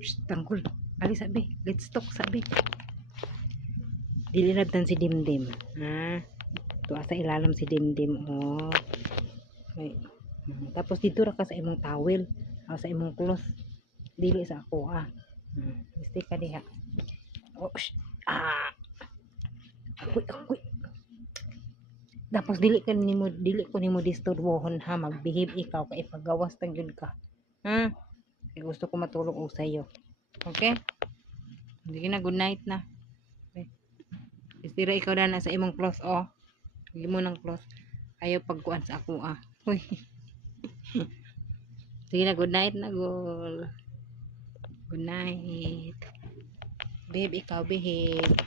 Shh, tangkol. Ali sabi, let's talk sabi. Dililatan si Dimdim. Ha? Tuwa sa ilalim si Dimdim. Oh. Okay. Tapos dito ra ka sa imong towel. Sa imong cloth. Dili sa ako ah. Stay ka diha. Oh, shh. Ah. Akoy. Tapos dili ko nimo disturbohon ha, magbehave ikaw kay pagawas tang gyud ka. Ha? Kay gusto ko matulog og sayo. Okay? Sige na, good night na. Okay. Istira ikaw na sa imong clothes oh. Hindi mo ng clothes. Ayaw pagkuan sa ako ah. Uy. Sige na, good night na gol. Good night. Behave ikaw, behave.